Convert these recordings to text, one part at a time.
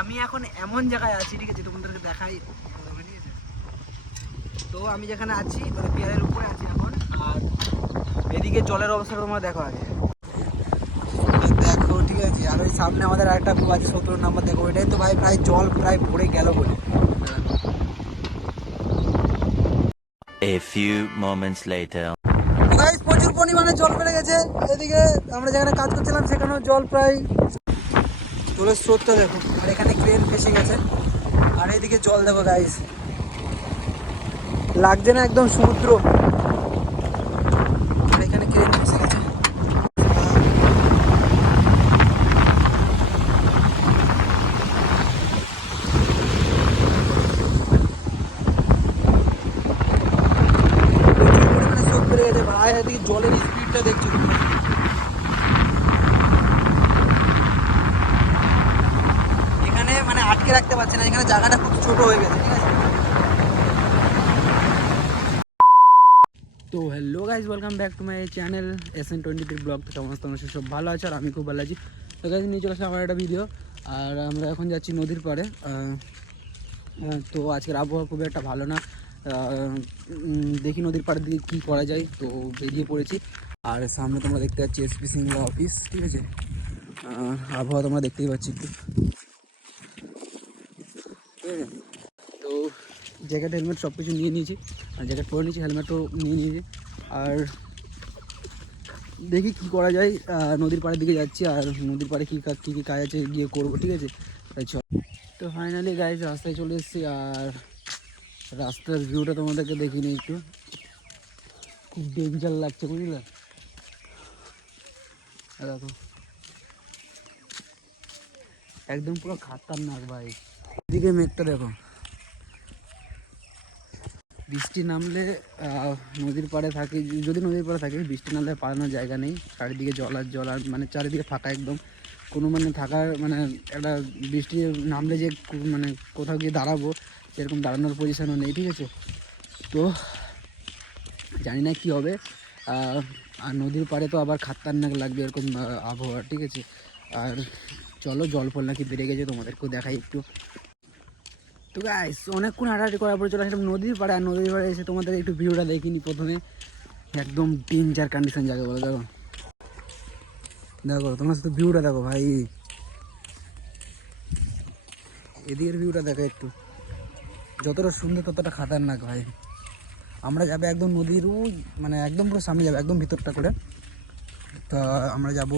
আমি এখন এমন জায়গায় আছি, ঠিক আছে, তোমাদেরকে দেখাই। তো আমি যেখানে আছি মানে পিয়ারের উপরে আছি এখন, আর এদিকে জলের অবস্থা তোমরা দেখো আগে, দেখো, ঠিক আছে। আর ওই সামনে আমাদের আরেকটা কূপ আছে 17 নম্বর, দেখো ওইটাই তো ভাই প্রায় জল প্রায় ভরে গেল বলে। A few moments later. Guys প্রচুর পরিমাণে জল বেড়ে গেছে। এদিকে আমরা যেখানে কাজ করছিলাম সেখানেও জল প্রায়, জলের স্রোতটা দেখো। আর এখানে ক্রেন ফেসে গেছে, আর এদিকে জল দেখো গাইস, লাগছে না একদম সমুদ্র। আর এখানে ক্রেন ফেসে গেছে। এদিকে জলের স্পিডটা দেখছো তোমরা, এখানে মানে আটকে রাখতে পারছে না, এখানে জায়গাটা খুব ছোট হয়ে গেছে, ঠিক আছে। তো hello guys, welcome back to my channel SN23 blog. তো সমস্ত মানুষের সব ভালো আছে আর আমি খুব ভালো আছি। তো গাইজ নিয়ে চলে আসে আমার একটা ভিডিও, আর আমরা এখন যাচ্ছি নদীর পাড়ে। তো আজকের আবহাওয়া খুব একটা ভালো না, দেখি নদীর পাড়ের দিকে কী করা যায়। তো বেরিয়ে পড়েছি, আর সামনে তোমরা দেখতে পাচ্ছি এসপি সিংলা অফিস, ঠিক আছে। আবহাওয়া তোমরা দেখতেই পাচ্ছি একটু, ঠিক আছে। তো জ্যাকেট হেলমেট সব কিছু নিয়ে নিয়েছি, আর জ্যাকেট পরে নিয়েছি, হেলমেটও নিয়ে নিয়েছি। আর দেখি কি করা যায়, নদীর পাড়ের দিকে যাচ্ছি, আর নদীর পাড়ে কী কী কাজ আছে গিয়ে করবো, ঠিক আছে। তাই চল। তো ফাইনালি গাইজ রাস্তায় চলে এসেছি, আর রাস্তার ভিউটা তোমাদেরকে দেখিনি একটু, খুব ডেঞ্জার লাগছে বুঝলে। দেখো একদম পুরো খাতারনাক ভাই। এদিকে মেঘটা দেখো, বৃষ্টি নামলে নদীর পাড়ে থাকি, যদি নদীর পাড়ে থাকে বৃষ্টি নামলে পালানোর জায়গা নেই, চারিদিকে জল আর জল, আর মানে চারিদিকে ফাঁকা একদম, কোনো মানে থাকার মানে একটা বৃষ্টি নামলে যে মানে কোথাও গিয়ে দাঁড়াবো সেরকম দাঁড়ানোর পজিশনও নেই, ঠিক আছে। তো জানি না কী হবে, আর নদীর পাড়ে তো আবার খাতারনাক লাগবে এরকম আবহাওয়া, ঠিক আছে। আর চলো, জল ফল নাকি বেড়ে গেছে, তোমাদেরকেও দেখাই একটু। তো গাইস অনেকক্ষণ হাঁটাহাঁটি করার পরে চলে আসলাম নদীর পাড়ে, আর নদীর পাড়ে এসে তোমাদের একটু ভিউটা দেখিনি প্রথমে, একদম ডেঞ্জার কন্ডিশন যাকে বলো। দেখো দেখো তোমরা শুধু ভিউটা দেখো ভাই, এদিকের ভিউটা দেখো একটু, যতটা সুন্দর ততটা খাতারনাক ভাই। আমরা যাবো একদম নদীর ওই মানে একদম পুরো সামনে যাবো, একদম ভিতরটা করে। তা আমরা যাব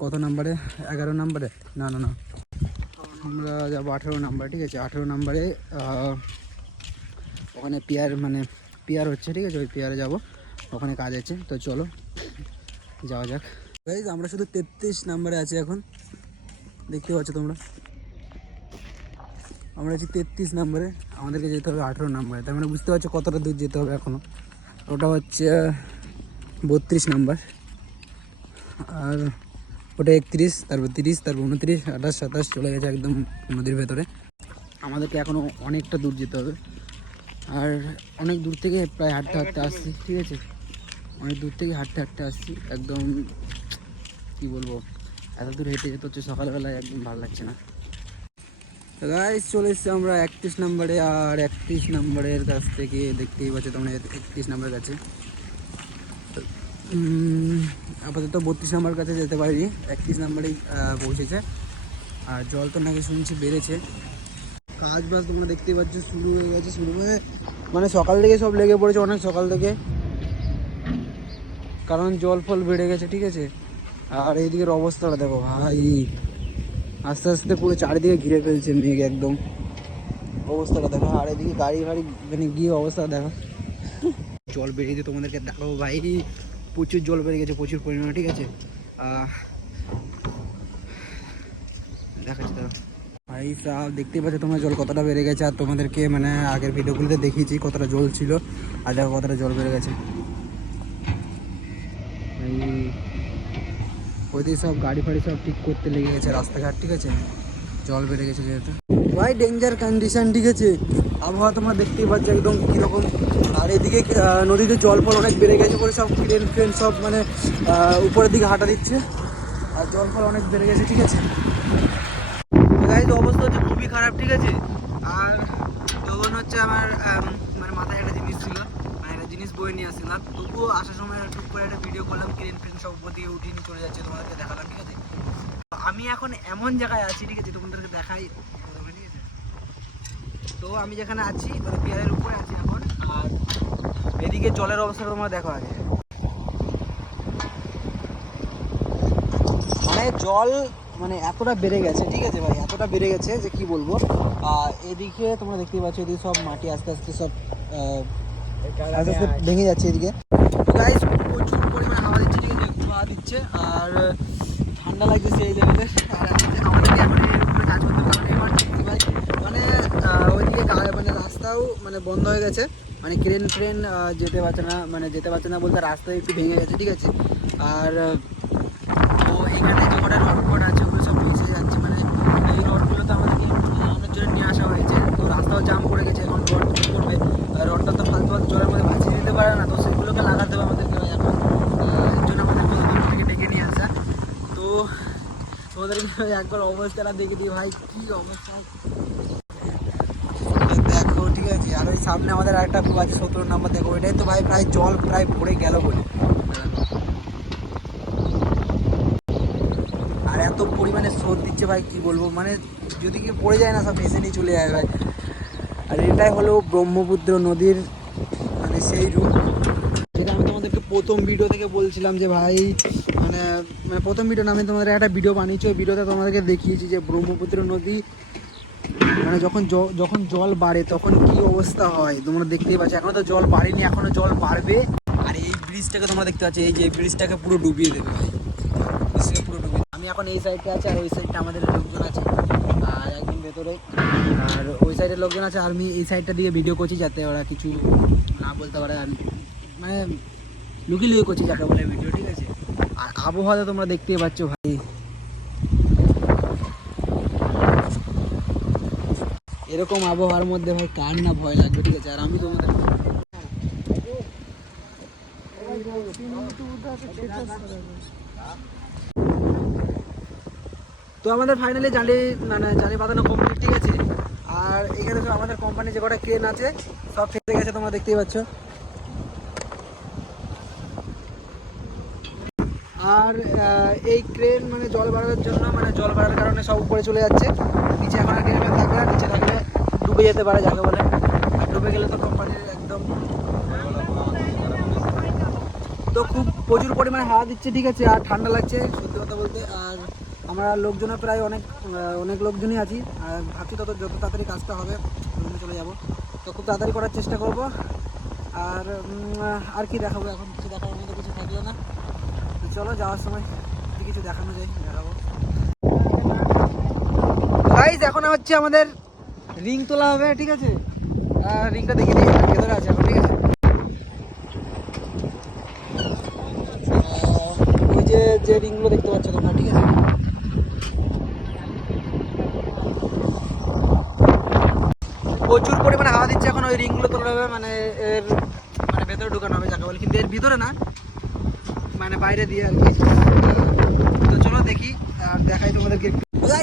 কত নাম্বারে, 11 নাম্বারে, না না না, আমরা যাবো 18 নাম্বার, ঠিক আছে। 18 নাম্বারে ওখানে পিয়ার হচ্ছে, ঠিক আছে, ওই পিয়ারে যাব, ওখানে কাজ আছে। তো চলো যাওয়া যাক। গাইস আমরা শুধু 33 নাম্বারে আছি এখন, দেখতে পাচ্ছ তোমরা, আমরা আছি 33 নাম্বারে, আমাদেরকে যেতে হবে 18 নাম্বারে। তার মানে বুঝতে পারছো কতটা দূর যেতে হবে এখনও। ওটা হচ্ছে 32 নাম্বার, আর ওটা 31, তারপর 30, তারপর 29, 28, 27 চলে গেছে একদম নদীর ভেতরে। আমাদেরকে এখনও অনেকটা দূর যেতে হবে, আর অনেক দূর থেকে প্রায় হাঁটতে হাঁটতে আসছি, ঠিক আছে। অনেক দূর থেকে হাঁটতে হাঁটতে আসছি, একদম কি বলবো, এত দূর হেঁটে যেতে হচ্ছে সকালবেলায়, একদম ভালো লাগছে না। গাইস চলে এসছি আমরা 31 নাম্বারে, আর 31 নাম্বারের কাছ থেকে দেখতেই পাচ্ছ তোমরা 31 নাম্বারের কাছে। আপাতত 32 নাম্বার কাছে যেতে পারিনি, 31 নাম্বারেই পৌঁছেছে। আর জল তো নাকি শুনছি বেড়েছে, কাজ বাজ তোমরা দেখতেই পাচ্ছ শুরু হয়ে গেছে, শুরু হয়ে মানে সকাল থেকে সব লেগে পড়েছে, অনেক সকাল থেকে, কারণ জল ফল বেড়ে গেছে, ঠিক আছে। আর এইদিকের অবস্থাটা দেখো ভাই, আস্তে আস্তে পুরো চারিদিকে ঘিরে ফেলছে মেঘ, একদম অবস্থাটা দেখো। আর এদিকে গাড়ি ফাড়ি মানে গিয়ে অবস্থা দেখো, জল বেড়ে গেছে, তোমাদেরকে দেখো ভাই, প্রচুর জল বেড়ে গেছে, প্রচুর পরিমাণে, ঠিক আছে। দেখাচ্ছি দেখো ভাই সাহেব, দেখতেই পাচ্ছ তোমরা জল কতটা বেড়ে গেছে, আর তোমাদেরকে মানে আগের ভিডিওগুলোতে দেখিয়েছি কতটা জল ছিল, আর দেখো কতটা জল বেড়ে গেছে ভাই। ওইদিকে সব গাড়ি ফাড়ি সব ঠিক করতে লেগে গেছে রাস্তাঘাট, ঠিক আছে, জল বেড়ে গেছে যেহেতু ভাই, ডেঞ্জার কন্ডিশন, ঠিক আছে। আবহাওয়া তোমরা দেখতেই পাচ্ছ একদম কীরকম। আর এদিকে নদীতে জল ফল অনেক বেড়ে গেছে বলে সব ক্রেন ফ্রেন সব মানে উপরের দিকে হাঁটা দিচ্ছে, আর জল ফল অনেক বেড়ে গেছে, ঠিক আছে। গাইজ অবস্থা হচ্ছে খুবই খারাপ, ঠিক আছে। আর তখন হচ্ছে আমার মানে মাথায় একটা জিনিস ছিল, মানে একটা জিনিস বয়ে নিয়ে আসছিলাম, তবুও আসার সময় টুক করে একটা ভিডিও করলাম, ক্রেন ফ্রেন সব উপর দিকে উঠিয়ে নিয়ে চলে যাচ্ছে, তোমাদেরকে দেখালাম, ঠিক আছে। আমি এখন এমন জায়গায় আছি, ঠিক আছে, তোমাদেরকে দেখাই, ঠিক আছে। তো আমি যেখানে আছি মানে পিয়ারের উপরে আছি এখন, আর এদিকে জলের অবস্থাটা তোমরা দেখো আগে। মানে জল মানে এতটা বেড়ে গেছে, ঠিক আছে ভাই, এতটা বেড়ে গেছে যে কি বলবো। এদিকে তোমরা দেখতেই পাচ্ছ, এদিকে সব মাটি আস্তে আস্তে সব আস্তে আস্তে ভেঙে যাচ্ছে এদিকে। তো গাইস প্রচুর পরিমাণে হাওয়া দিচ্ছে, ঠিক আছে, হাওয়া দিচ্ছে আর ঠান্ডা লাগতেছে এই জায়গাতে। আর আমাদেরকে এখন এর উপরে কাজ করতে হবে, কারণ এবার দেখতে পাই মানে ওইদিকে মানে রাস্তাও মানে বন্ধ হয়ে গেছে, মানে ক্রেন ফ্রেন যেতে পারছে না, মানে যেতে পারছে না বলতে রাস্তায় একটু ভেঙে গেছে, ঠিক আছে। আর তো এখানে যে কটা রড ফড আছে ওগুলো সব ভেসে যাচ্ছে, মানে এই রডগুলো তো আমাদেরকে অনেক জন্য নিয়ে আসা হয়েছে, তো রাস্তাও জাম পড়ে গেছে, এখন রড কী করবে, রডটা তো ফালতু ফালতু জলের মধ্যে ভাসিয়ে দিতে পারে না, তো সেগুলোকে লাগাতে হবে আমাদেরকে এখন, এর জন্য আমাদের কত দূর থেকে ডেকে নিয়ে আসা। তো তোমাদেরকে একবার অবস্থাটা দেখে দিই ভাই, কী অবস্থা দেখো, ঠিক আছে। আর ওই সামনে আমাদের আরেকটা কূপ আছে 17 নম্বর, দেখো ওইটাই তো ভাই প্রায় জল প্রায় ভরে গেল বলে। আর এত পরিমাণে স্রোত দিচ্ছে ভাই, কি বলবো, মানে যদি কি পড়ে যায় না সব ভেসে নিয়ে চলে যায় ভাই। আর এটাই হলো ব্রহ্মপুত্র নদীর মানে সেই রূপ, যেটা আমি তোমাদেরকে প্রথম ভিডিও থেকে বলছিলাম যে ভাই মানে মানে প্রথম ভিডিও না, আমি তোমাদের একটা ভিডিও বানিয়েছি, ওই ভিডিওতে তোমাদেরকে দেখিয়েছি যে ব্রহ্মপুত্র নদী মানে যখন জল বাড়ে তখন কি অবস্থা হয় তোমরা দেখতেই পাচ্ছ। এখনো তো জল বাড়েনি, এখনো জল বাড়বে। আর এই ব্রিজটাকে তোমরা দেখতে পাচ্ছ, এই যে এই ব্রিজটাকে পুরো ডুবিয়ে দেবে ভাই, ব্রিজটাকে পুরো ডুবিয়ে। আমি এখন এই সাইডটা আছে, আর ওই সাইডটা আমাদের লোকজন আছে, আর একদম ভেতরে, আর ওই সাইডের লোকজন আছে, আর আমি এই সাইডটা দিকে ভিডিও করছি যাতে ওরা কিছু না বলতে পারে, আর মানে লুকিয়ে লুকিয়ে করছি যাকে বলে ভিডিও, ঠিক আছে। আর আবহাওয়া তোমরা দেখতেই পাচ্ছ ভাই, এরকম আবহাওয়ার মধ্যে ভাই কার না ভয় লাগবে, ঠিক আছে। আর আমি তোমাদের তো আমাদের ফাইনালি জালি মানে জালি বাঁধানো কমপ্লিট, ঠিক আছে। আর এখানে তো আমাদের কোম্পানি যে কটা ক্রেন আছে সব ফেসে গেছে, তোমরা দেখতেই পাচ্ছ। আর এই ক্রেন মানে জল বাড়ানোর জন্য, মানে জল বাড়ার কারণে সব উপরে চলে যাচ্ছে, নিচে এখন আর ক্রেন থাকবে না, নিচে থাকলে ডুবে যেতে পারে যাকে বলে। আর ডুবে গেলে তো কোম্পানির একদম, তো খুব প্রচুর পরিমাণে হাওয়া দিচ্ছে, ঠিক আছে। আর ঠান্ডা লাগছে সত্যি কথা বলতে। আর আমরা লোকজনের প্রায় অনেক লোকজনই আছি, আর ভাবছি যত তাড়াতাড়ি কাজটা হবে রুমে চলে যাব, তো খুব তাড়াতাড়ি করার চেষ্টা করব। আর কি দেখাবো, এখন কিছু দেখার মতো কিছু থাকলো না, তো চলো যাওয়ার সময় যদি কিছু দেখানো যায় দেখাবো। গাইস এখন হচ্ছে আমাদের রিং তোলা হবে, ঠিক আছে। রিংটা দেখে নিই ভেতরে আছে এখন, ঠিক আছে। ওই যে রিংগুলো দেখতে পাচ্ছ তোমরা, ঠিক আছে। প্রচুর পরিমাণে হাওয়া দিচ্ছে, এখন ওই রিংগুলো তোলা হবে, মানে এর মানে ভেতরে ঢুকানো হবে যাকে বলে, কিন্তু এর ভিতরে না, মানে বাইরে দিয়ে আর কি। তো চলো দেখি আর দেখাই তোমাদেরকে।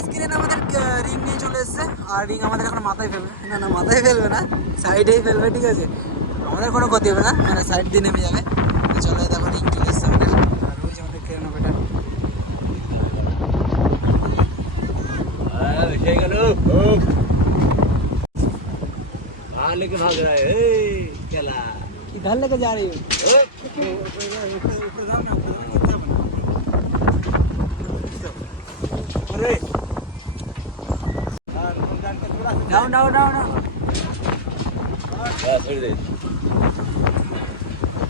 স্ক্রিনে আমাদের রিং নিয়ে চলে এসেছে, আর রিং আমাদের এখন মাথায় ফেলবে না, মাথায় ফেলবে না, সাইডেই ফেলবে, ঠিক আছে। আমাদের কোনো ক্ষতি হবে না, মানে সাইড দিয়ে নেমে যাবে। তো চলো দেখো রিং চলে এসছে আমাদের, আর ওই যে আমাদের ক্রেন হবে लेके भाग रहा है चला इधर लेके जा रही हो। अरे डाउन डाउन डाउन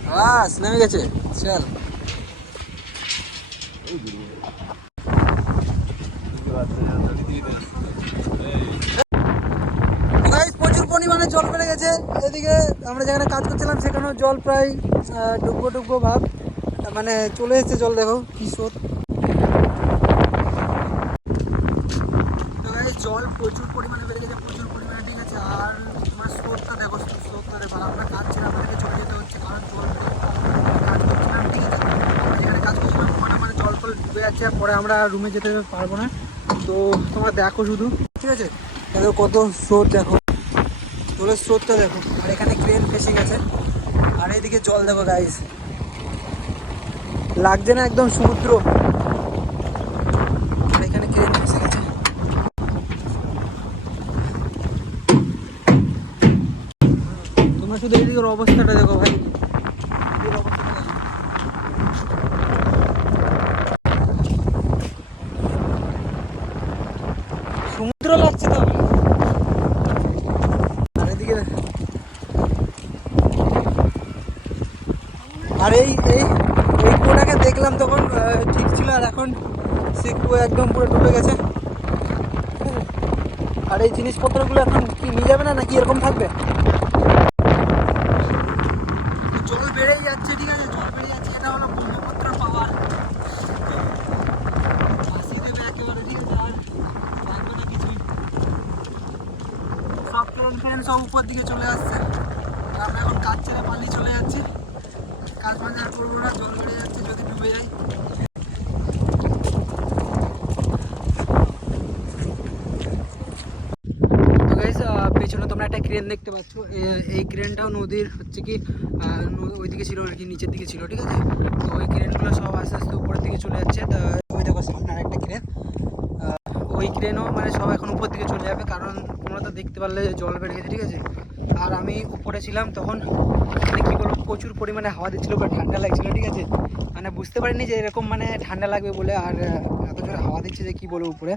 বাস নেমে গেছে, চল। প্রচুর পরিমাণে জল বেড়ে গেছে এদিকে, আমরা যেখানে কাজ করছিলাম সেখানেও জল প্রায় ডুববো ভাব, মানে চলে এসেছে জল, দেখো কি স্রোত। তো গাইস জল প্রচুর পরিমাণে বেড়ে গেছে, প্রচুর পরিমাণে, ঠিক আছে। আর তোমার স্রোতটা দেখো, স্রোতটা দেখো, আমরা কাজ ছিল আমাদেরকে চলে যেতে হচ্ছে, কারণ জল কাজ করছিলাম, ঠিক আছে। আমরা যেখানে কাজ করছিলাম ওখানে মানে জল ফল ডুবে যাচ্ছে, পরে আমরা রুমে যেতে পারবো না। তো তোমরা দেখো শুধু। ঠিক আছে, দেখো কত স্রোত, দেখো জলের স্রোতটা দেখো, আর এখানে ক্রেন ফেসে গেছে, আর এইদিকে জল দেখো গাইস, লাগছে না একদম সমুদ্র, আর এখানে ক্রেন ফেসে গেছে। তোমরা শুধু এইদিকের অবস্থাটা দেখো ভাই, এদিকের অবস্থাটা দেখো। সমুদ্র লাগছে তো, আর এদিকে আর এই এই এই কুয়োটাকে দেখলাম তখন ঠিক ছিল, আর এখন সে কুয়ো একদম পুরো ডুবে গেছে। আর এই জিনিসপত্রগুলো এখন কি নিয়ে যাবে না নাকি এরকম থাকবে? জল বেড়েই যাচ্ছে, ঠিক আছে, জল বেড়ে যাচ্ছে, এটা হলো ব্রহ্মপুত্রের পাওয়ার, ভাসিয়ে দেবে একেবারে, ঠিক আছে, আর থাকবে না কিছুই, সব ট্রেন ফ্রেন সব উপর দিকে চলে আসছে, আর আমরা এখন কাজ ছেড়ে পালিয়ে চলে যাচ্ছি, কাজ বাজ আর করবো না, জল বেড়ে যাচ্ছে, যদি ডুবে যাই। তো গাইস, পেছনে তোমরা একটা ক্রেন দেখতে পাচ্ছ, এই ক্রেনটাও নদীর হচ্ছে কি ওইদিকে ছিল আর কি, নিচের দিকে ছিল, ঠিক আছে। তো ওই ক্রেনগুলো সব আস্তে আস্তে উপরের দিকে চলে যাচ্ছে। তা ওই দেখো সামনে আর একটা ক্রেন, ওই ক্রেনও মানে সব এখন উপর দিকে চলে যাবে, কারণ তোমরা তো দেখতে পারলে জল বেড়ে গেছে, ঠিক আছে। আর আমি উপরে ছিলাম তখন, মানে কী বলবো, প্রচুর পরিমাণে হাওয়া দিচ্ছিলো বা ঠান্ডা লাগছিলো, ঠিক আছে, মানে বুঝতে পারিনি যে এরকম মানে ঠান্ডা লাগবে বলে, আর এত জোরে হাওয়া দিচ্ছে যে কী বলবো, উপরে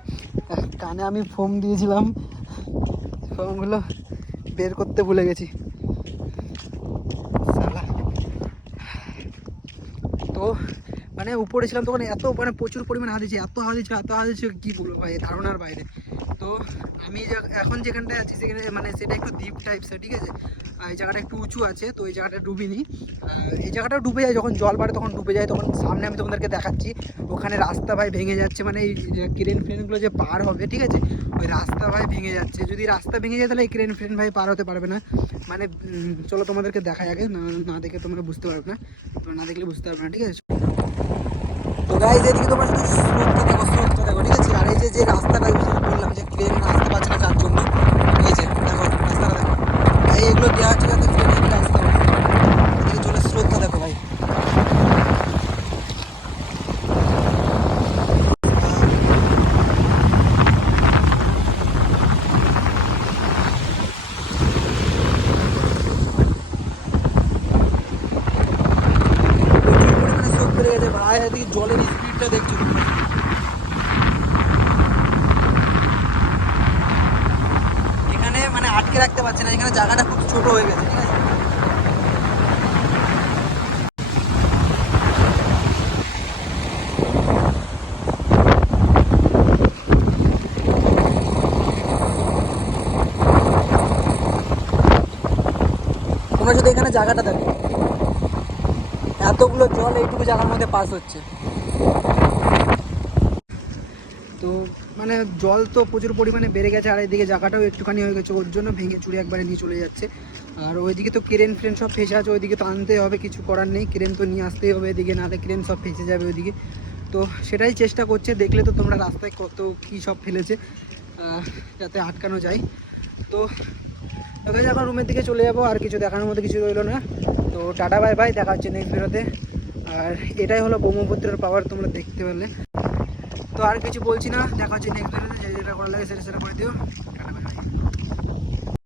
কানে আমি ফোম দিয়েছিলাম, ফোমগুলো বের করতে ভুলে গেছি সালা। তো মানে উপরে ছিলাম তখন এত মানে প্রচুর পরিমাণে হাওয়া দিচ্ছে, এত হাওয়া দিচ্ছে, এত হাওয়া দিচ্ছে, কী বলবো ভাই, ধারণার বাইরে। তো আমি এখন যেখানটায় আছি সেখানে মানে সেটা একটু দ্বীপ টাইপসের, ঠিক আছে, আর এই জায়গাটা একটু উঁচু আছে, তো এই জায়গাটা ডুবিনি, এই জায়গাটা ডুবে যায় যখন জল বাড়ে, তখন ডুবে যায়, তখন সামনে আমি তোমাদেরকে দেখাচ্ছি, ওখানে রাস্তা ভাই ভেঙে যাচ্ছে, মানে এই ক্রেন ফ্রেনগুলো যে পার হবে, ঠিক আছে, ওই রাস্তা ভাই ভেঙে যাচ্ছে, যদি রাস্তা ভেঙে যায় তাহলে এই ক্রেন ফ্রেন ভাই পার হতে পারবে না, মানে চলো তোমাদেরকে দেখাই আগে, না দেখে তোমরা বুঝতে পারবে না, তোমরা না দেখলে বুঝতে পারবে না, ঠিক আছে। তো গাইস, এদিকে তোমরা শুধু স্রোতটা দেখো, স্রোতটা দেখো, ঠিক আছে, আর এই যে রাস্তাটা বললাম যে ক্রেন রাস্তা পাচ্ছে না যার জন্য, এই যে দেখো রাস্তাটা দেখো, ভাই এগুলো দেওয়া হচ্ছে যাতে ক্রেন এদিকে আসতে পারে, এদিকে জলের স্রোতটা দেখো ভাই। প্রচুর পরিমাণে স্রোত বেড়ে গেছে ভাই, এদিকে জলের স্পিডটা দেখছো তোমরা, এখানে মানে আটকে রাখতে পারছে না, এখানে জায়গাটা খুব ছোট হয়ে গেছে, ঠিক আছে। তোমরা যদি এখানে জায়গাটা দেখো, এতগুলো জল এইটুকু জায়গার মধ্যে পাস হচ্ছে, তো মানে জল তো প্রচুর পরিমাণে বেড়ে গেছে, আর এদিকে জায়গাটাও একটুখানি হয়ে গেছে, ওর জন্য ভেঙে চুরে একবারে নিয়ে চলে যাচ্ছে, আর ওইদিকে তো ক্রেন ফ্রেন সব ফেসে আছে, ওইদিকে তো আনতে হবে, কিছু করার নেই, ক্রেন তো নিয়ে আসতেই হবে এদিকে, নাহলে ক্রেন সব ফেসে যাবে ওইদিকে। তো সেটাই চেষ্টা করছে, দেখলে তো তোমরা রাস্তায় কত কী সব ফেলেছে, যাতে আটকানো যায়। তো ওকে এখন রুমের দিকে চলে যাবো, আর কিছু দেখানোর মতো কিছু রইলো না, তো টাটা বাই বাই, দেখা হচ্ছে নেক্সট ভিডিওতে। আর এটাই হলো ব্রহ্মপুত্রের পাওয়ার, তোমরা দেখতে পারলে। তো আর কিছু বলছি না, দেখা হচ্ছে নেক্সট ভিডিওতে, যেটা করার লাগে সেটা করে দিও।